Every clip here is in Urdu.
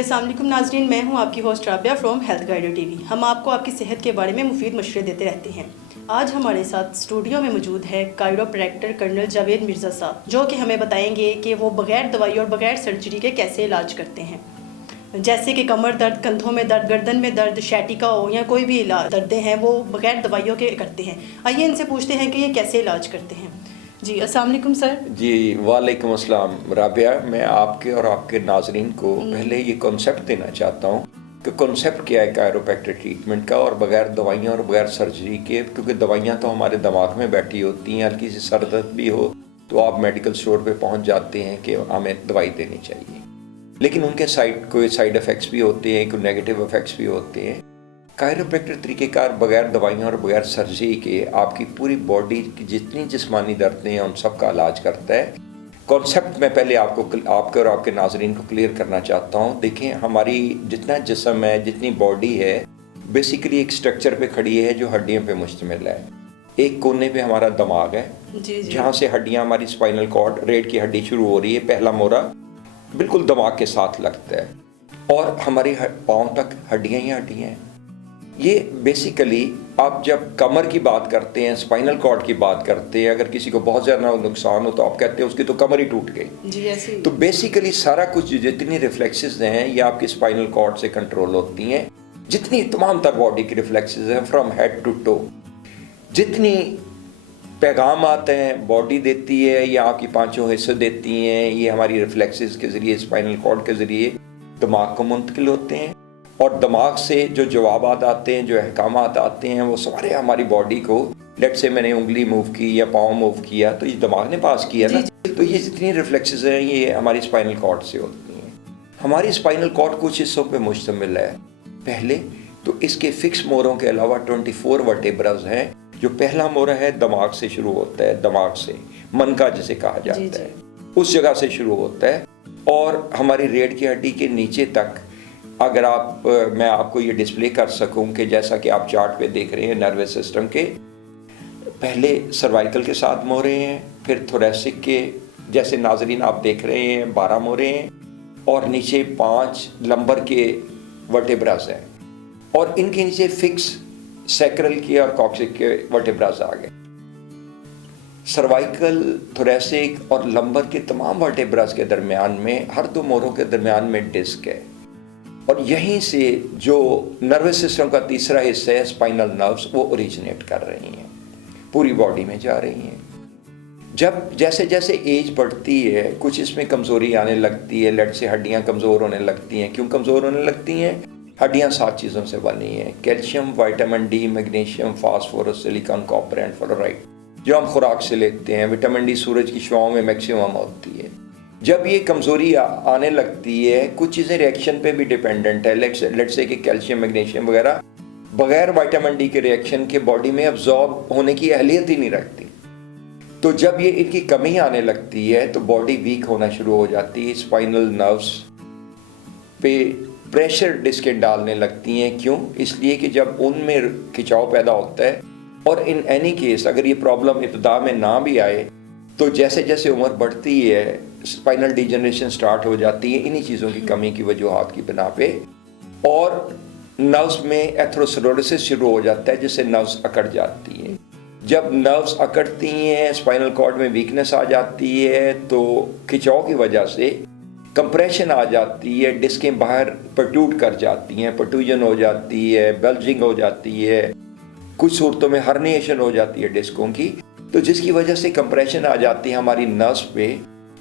السلام علیکم ناظرین، میں ہوں آپ کی host Rabia from health guider T V. ہم آپ کو آپ کی صحت کے بارے میں مفید مشورے دیتے رہتے ہیں۔ آج ہمارے ساتھ اسٹوڈیو میں موجود ہے کائروپریکٹر کرنل جاوید مرزا صاحب، جو کہ ہمیں بتائیں گے کہ وہ بغیر دوائی اور بغیر سرجری کے کیسے علاج کرتے ہیں، جیسے کہ کمر درد، کندھوں میں درد، گردن میں درد، شیٹیکا ہو یا کوئی بھی علاج دردیں ہیں وہ بغیر دوائیوں کے کرتے ہیں۔ آئیے ان سے پوچھتے ہیں کہ یہ کیسے علاج کرتے ہیں۔ جی السلام علیکم سر۔ جی وعلیکم السلام رابعہ، میں آپ کے اور آپ کے ناظرین کو پہلے یہ کنسیپٹ دینا چاہتا ہوں کہ کنسیپٹ کیا ہے کائروپریکٹر ٹریٹمنٹ کا، اور بغیر دوائیاں اور بغیر سرجری کے، کیونکہ دوائیاں تو ہمارے دماغ میں بیٹھی ہوتی ہیں، ہلکی سی سر درد بھی ہو تو آپ میڈیکل اسٹور پہ پہنچ جاتے ہیں کہ ہمیں دوائی دینی چاہیے، لیکن ان کے کوئی سائیڈ افیکٹس بھی ہوتے ہیں، کوئی نیگیٹو افیکٹس بھی ہوتے ہیں۔ کائروپریکٹر طریقہ کار بغیر دوائیوں اور بغیر سرجری کے آپ کی پوری باڈی کی جتنی جسمانی دردیں ہیں ان سب کا علاج کرتا ہے۔ کانسیپٹ میں پہلے آپ کے اور آپ کے ناظرین کو کلیئر کرنا چاہتا ہوں۔ دیکھیں، ہماری جتنا جسم ہے، جتنی باڈی ہے، بیسیکلی ایک سٹرکچر پہ کھڑی ہے جو ہڈیوں پہ مشتمل ہے۔ ایک کونے پہ ہمارا دماغ ہے، جہاں سے ہڈیاں، ہماری اسپائنل کارڈ، ریڑھ کی ہڈی شروع ہو رہی ہے، پہلا مورا بالکل دماغ کے ساتھ لگتا ہے، اور ہماری پاؤں تک ہڈیاں ہی ہڈیاں ہیں۔ یہ بیسیکلی آپ جب کمر کی بات کرتے ہیں، اسپائنل کارڈ کی بات کرتے ہیں، اگر کسی کو بہت زیادہ نقصان ہو تو آپ کہتے ہیں اس کی تو کمر ہی ٹوٹ گئی۔ جی ایسے تو بیسیکلی سارا کچھ جتنی ریفلیکسز ہیں یہ آپ کی اسپائنل کارڈ سے کنٹرول ہوتی ہیں، جتنی تمام تر باڈی کی ریفلیکسز ہیں فرام ہیڈ ٹو ٹو، جتنی پیغام آتے ہیں باڈی دیتی ہے یا آپ کی پانچوں حصے دیتی ہیں، یہ ہماری ریفلیکسز کے ذریعے، اسپائنل کارڈ کے ذریعے دماغ کو منتقل ہوتے ہیں، اور دماغ سے جو جوابات آتے ہیں، جو احکامات آتے ہیں، وہ سارے ہماری باڈی کو، لیٹ سے میں نے انگلی موو کی یا پاؤں موو کیا تو یہ دماغ نے پاس کیا نا۔ تو یہ جتنی ریفلیکسز ہیں یہ ہماری اسپائنل کارڈ سے ہوتی ہیں۔ ہماری اسپائنل کارڈ کچھ حصوں پہ مشتمل ہے۔ پہلے تو اس کے فکس موروں کے علاوہ 24 ورٹیبرز ہیں، جو پہلا مورا ہے دماغ سے شروع ہوتا ہے، دماغ سے منکا جسے کہا جاتا ہے، اس جگہ سے شروع ہوتا ہے، اور ہماری ریڑھ کی ہڈی کے نیچے تک، اگر میں آپ کو یہ ڈسپلے کر سکوں کہ جیسا کہ آپ چارٹ پہ دیکھ رہے ہیں نروس سسٹم کے، پہلے سروائکل کے 7 مورے ہیں، پھر تھوریسک کے جیسے ناظرین آپ دیکھ رہے ہیں 12 مورے ہیں، اور نیچے 5 لمبر کے ورٹیبراز ہیں، اور ان کے نیچے فکس سیکرل کے اور کاکسک کے ورٹیبراز آ گئے۔ سروائکل، تھوریسک اور لمبر کے تمام ورٹیبراز کے درمیان میں، ہر 2 موروں کے درمیان میں ڈسک ہے، اور یہیں سے جو نروس سسٹم کا تیسرا حصہ ہے اسپائنل نروز، وہ اوریجنیٹ کر رہی ہیں، پوری باڈی میں جا رہی ہیں۔ جب جیسے جیسے ایج بڑھتی ہے کچھ اس میں کمزوری آنے لگتی ہے، لیٹ سے ہڈیاں کمزور ہونے لگتی ہیں۔ کیوں کمزور ہونے لگتی ہیں؟ ہڈیاں 7 چیزوں سے بنی ہیں: calcium, vitamin D, magnesium, phosphorus, silicon, copper and fluoride, جو ہم خوراک سے لیتے ہیں۔ وٹامن ڈی سورج کی شعاؤں میں میکسیمم ہوتی ہے۔ جب یہ کمزوری آنے لگتی ہے، کچھ چیزیں ریئیکشن پہ بھی ڈیپینڈنٹ ہے، لیٹ سے کہ کیلشیم، میگنیشیم وغیرہ بغیر وٹامن ڈی کے ریئیکشن کے باڈی میں ابزارب ہونے کی اہلیت ہی نہیں رکھتی۔ تو جب یہ ان کی کمی آنے لگتی ہے تو باڈی ویک ہونا شروع ہو جاتی ہے، اسپائنل نروز پہ پریشر ڈسکیں ڈالنے لگتی ہیں۔ کیوں؟ اس لیے کہ جب ان میں کھچاؤ پیدا ہوتا ہے، اور ان اینی کیس اگر یہ پرابلم ابتدا میں نہ بھی آئے تو جیسے جیسے عمر بڑھتی ہے اسپائنل ڈیجنریشن سٹارٹ ہو جاتی ہے انہی چیزوں کی کمی کی وجوہات کی بنا پہ، اور نروز میں ایتھروسکلیروسس شروع ہو جاتا ہے، جس سے نروز اکڑ جاتی ہیں۔ جب نروز اکڑتی ہیں، اسپائنل کارڈ میں ویکنس آ جاتی ہے، تو کھچاؤ کی وجہ سے کمپریشن آ جاتی ہے، ڈسکیں باہر پرٹوٹ کر جاتی ہیں، پرٹوژن ہو جاتی ہے، بلجنگ ہو جاتی ہے، کچھ صورتوں میں ہرنیشن ہو جاتی ہے ڈسکوں کی، تو جس کی وجہ سے کمپریشن آ جاتی ہے ہماری نروز پہ،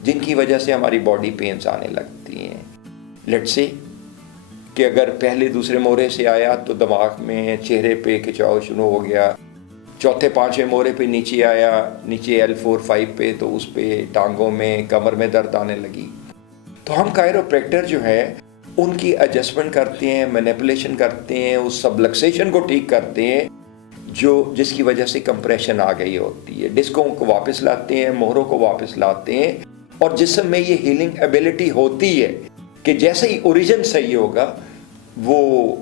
جن کی وجہ سے ہماری باڈی پینز آنے لگتی ہیں۔ لیٹ سے کہ اگر پہلے دوسرے مورے سے آیا تو دماغ میں، چہرے پہ کھچاؤ شروع ہو گیا، چوتھے 5ویں مورے پہ نیچے آیا، نیچے L4-5 پہ، تو اس پہ ٹانگوں میں، کمر میں درد آنے لگی۔ تو ہم کائروپریکٹر جو ہے ان کی ایڈجسٹمنٹ کرتے ہیں، مینیپولیشن کرتے ہیں، اس سبلکسیشن کو ٹھیک کرتے ہیں جس کی وجہ سے کمپریشن آ گئی ہوتی ہے، ڈسکوں کو واپس لاتے ہیں، مہروں کو واپس لاتے ہیں، اور جسم میں یہ ہیلنگ ایبیلٹی ہوتی ہے کہ جیسے ہی اوریجن صحیح ہوگا، وہ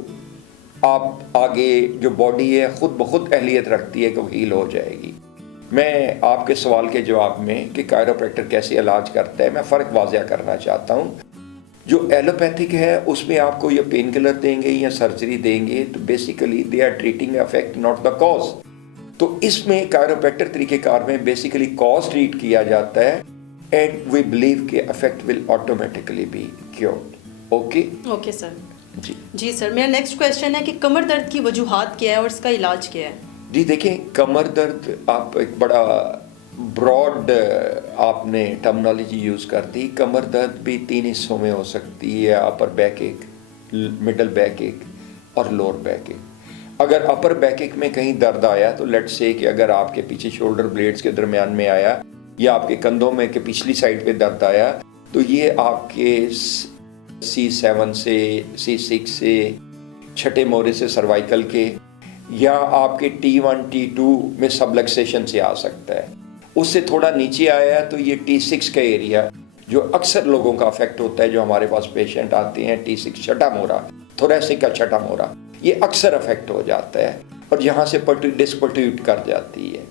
آپ آگے جو باڈی ہے خود بخود اہلیت رکھتی ہے کہ وہ ہیل ہو جائے گی۔ میں آپ کے سوال کے جواب میں کہ کائروپریکٹر کیسے علاج کرتا ہے، میں فرق واضح کرنا چاہتا ہوں۔ جو ایلوپیتھک ہے اس میں آپ کو یہ پین کلر دیں گے یا سرجری دیں گے تو basically they are treating effect not the cause. تو اس میں کائروپریکٹر طریقہ کار میں بیسیکلی کاز ٹریٹ کیا جاتا ہے اینڈ وی بلیو کہ effect will automatically be cured. Okay sir. جی سر میرا نیکسٹ کویشچن ہے کہ کمر درد کی وجوہات کیا ہے اور اس کا علاج کیا ہے؟ جی دیکھیں کمر درد آپ ایک بڑا براڈ آپ نے ٹرمنالوجی یوز کر دی. کمر درد بھی 3 حصوں میں ہو سکتی ہے, اپر بیک ایک, مڈل بیک ایک اور لور بیک ایک. اگر اپر بیک ایک میں کہیں درد آیا تو لیٹ سے کہ اگر آپ کے پیچھے شولڈر بلیڈز کے درمیان میں آیا یا آپ کے کندھوں میں کے پچھلی سائڈ پہ درد آیا تو یہ آپ کے C7 سے C6 سے چھٹے مورے سے سروائکل کے یا آپ کے T1 T2 میں سبلکسیشن سے آ سکتا ہے. اس سے تھوڑا نیچے آیا تو یہ T6 کا ایریا جو اکثر لوگوں کا افیکٹ ہوتا ہے جو ہمارے پاس پیشنٹ آتے ہیں T6 چھٹا مورا, تھوریسک کا چھٹا مورا, یہ اکثر افیکٹ ہو جاتا ہے اور یہاں سے ڈسک پروٹروٹ کر جاتی ہے.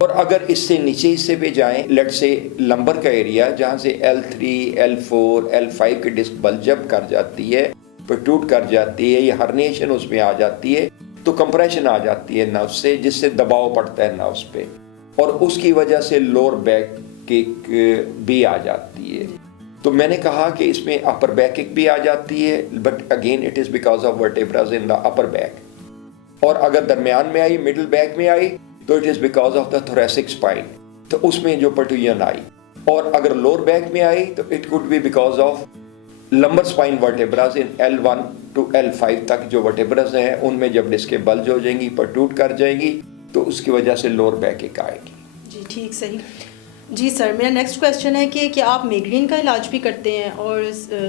اور اگر اس سے نیچے حصے پہ جائیں لیٹ سے لمبر کا ایریا جہاں سے L3 L4 L5 کی ڈسک بلجب کر جاتی ہے, پروٹروٹ کر جاتی ہے, یہ ہرنیشن اس میں آ جاتی ہے تو کمپریشن آ جاتی ہے نرو سے جس سے دباؤ پڑتا ہے نروز پہ اور اس کی وجہ سے لور بیک کک بھی آ جاتی ہے. تو میں نے کہا کہ اس میں اپر بیک کک بھی آ جاتی ہے but again it is because of vertebras in the upper back. اور اگر درمیان میں آئی مڈل بیک میں آئی تو it is because of the تھوریسک spine, تو اس میں جو پروٹروژن آئی. اور اگر لور بیک میں آئی تو it could be because of lumbar spine vertebras in L1 to L5 تک جو ورٹیبراز ہیں ان میں جب ڈسکیں بلج ہو جائیں گی, پروٹروٹ کر جائیں گی تو اس کی وجہ سے لور بیک ایک آئے گی. جی ٹھیک صحیح. جی سر میرا نیکسٹ کویشچن ہے کہ کیا آپ میگرین کا علاج بھی کرتے ہیں اور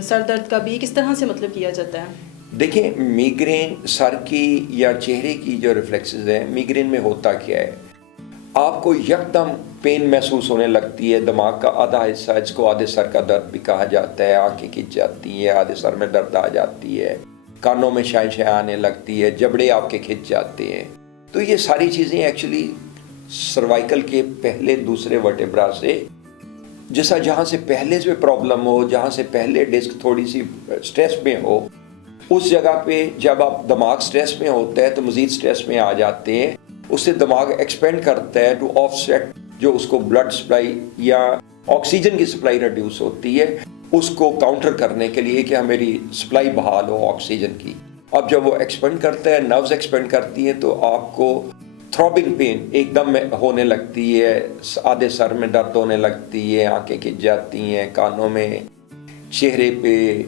سر درد کا بھی کس طرح سے مطلب کیا جاتا ہے؟ دیکھیں میگرین سر کی یا چہرے کی جو ریفلیکسز ہیں, میگرین میں ہوتا کیا ہے, آپ کو یکدم پین محسوس ہونے لگتی ہے, دماغ کا آدھا حصہ اس کو آدھے سر کا درد بھی کہا جاتا ہے, آنکھیں کھنچ جاتی ہیں, آدھے سر میں درد آ جاتی ہے, کانوں میں شائیں شائیں آنے لگتی ہے, جبڑے آپ کے کھنچ جاتے ہیں. تو یہ ساری چیزیں ایکچولی سروائکل کے پہلے دوسرے ورٹیبرا سے جیسا جہاں سے پہلے سے پرابلم ہو, جہاں سے پہلے ڈسک تھوڑی سی سٹریس میں ہو, اس جگہ پہ جب آپ دماغ سٹریس میں ہوتا ہے تو مزید سٹریس میں آ جاتے ہیں. اس سے دماغ ایکسپینڈ کرتا ہے ٹو آف سیٹ جو اس کو بلڈ سپلائی یا آکسیجن کی سپلائی ریڈیوس ہوتی ہے اس کو کاؤنٹر کرنے کے لیے کہ میری سپلائی بحال ہو آکسیجن کی. اب جب وہ ایکسپینڈ کرتا ہے, نروز ایکسپینڈ کرتی ہیں تو آپ کو تھروبنگ پین ایک دم ہونے لگتی ہے, آدھے سر میں درد ہونے لگتی ہے, آنکھیں کھنچ جاتی ہیں, کانوں میں, چہرے پہ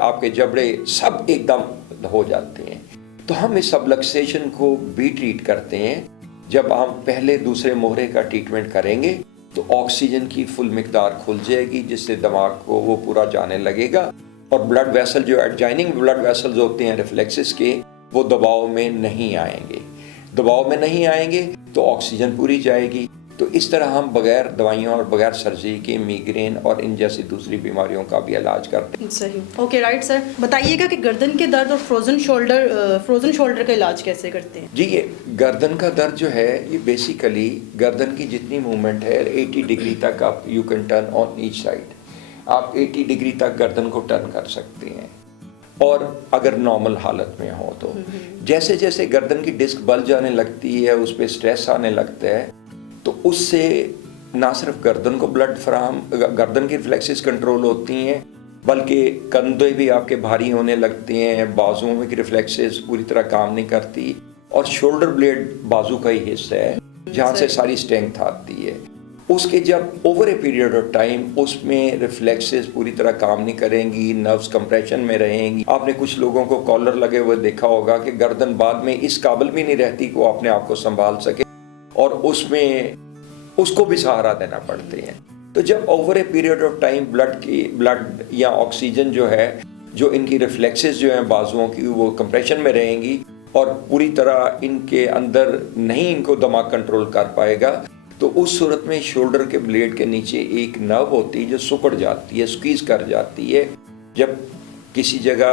آپ کے جبڑے سب ایک دم ہو جاتے ہیں. تو ہم اس سبلکسیشن کو بھی ٹریٹ کرتے ہیں. جب ہم پہلے دوسرے مہرے کا ٹریٹمنٹ کریں گے تو آکسیجن کی فل مقدار کھل جائے گی جس سے دماغ کو وہ پورا جانے لگے گا اور بلڈ ویسل جو ایڈجائننگ بلڈ ویسلز ہوتے ہیں ریفلیکسز کے وہ دباؤ میں نہیں آئیں گے. دباؤ میں نہیں آئیں گے تو آکسیجن پوری جائے گی. تو اس طرح ہم بغیر دوائیوں اور بغیر سرجری کے میگرین اور ان جیسی دوسری بیماریوں کا بھی علاج کرتے ہیں. صحیح. Okay right sir. بتائیے گا کہ گردن کے درد اور فروزن شولڈر کا علاج کیسے کرتے ہیں؟ جی یہ گردن کا درد جو ہے یہ بیسیکلی گردن کی جتنی موومنٹ ہے 80 ڈگری تک آپ you can turn on each side. آپ 80 ڈگری تک گردن کو ٹرن کر سکتے ہیں اور اگر نارمل حالت میں ہو تو جیسے جیسے گردن کی ڈسک بل جانے لگتی ہے, اس پہ سٹریس آنے لگتا ہے تو اس سے نہ صرف گردن کو بلڈ گردن کی ریفلیکسز کنٹرول ہوتی ہیں بلکہ کندھے بھی آپ کے بھاری ہونے لگتے ہیں, بازوؤں میں کی ریفلیکسز پوری طرح کام نہیں کرتی اور شولڈر بلیڈ بازو کا ہی حصہ ہے جہاں سے ساری اسٹرینتھ آتی ہے. اس کے جب over a period of time اس میں ریفلیکسز پوری طرح کام نہیں کریں گی, نروز کمپریشن میں رہیں گی. آپ نے کچھ لوگوں کو کالر لگے ہوئے دیکھا ہوگا کہ گردن بعد میں اس قابل بھی نہیں رہتی کہ وہ اپنے آپ کو سنبھال سکے اور اس میں اس کو بھی سہارا دینا پڑتے ہیں. تو جب over a period of time blood یا آکسیجن جو ہے جو ان کی ریفلیکسز جو ہیں بازوؤں کی وہ کمپریشن میں رہیں گی اور پوری طرح ان کے اندر نہیں ان کو دماغ کنٹرول کر پائے گا تو اس صورت میں شولڈر کے بلیڈ کے نیچے ایک نرو ہوتی ہے جو سکڑ جاتی ہے, سکویز کر جاتی ہے. جب کسی جگہ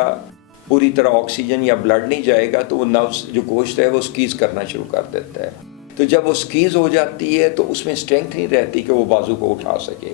پوری طرح آکسیجن یا بلڈ نہیں جائے گا تو وہ نرو جو گوشت ہے وہ سکویز کرنا شروع کر دیتا ہے. تو جب وہ سکویز ہو جاتی ہے تو اس میں اسٹرینتھ نہیں رہتی کہ وہ بازو کو اٹھا سکے.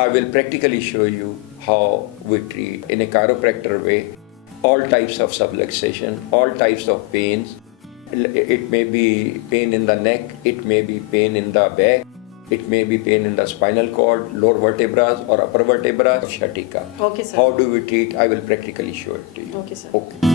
I will practically show you how we treat in a chiropractor way all types of subluxation, all types of pains. It may be pain in the neck, it may be pain in the back, it may be pain in the spinal cord, lower vertebrae or upper vertebrae, sciatica. Okay, sir. How do we treat? I will practically show it to you. Okay, sir. Okay.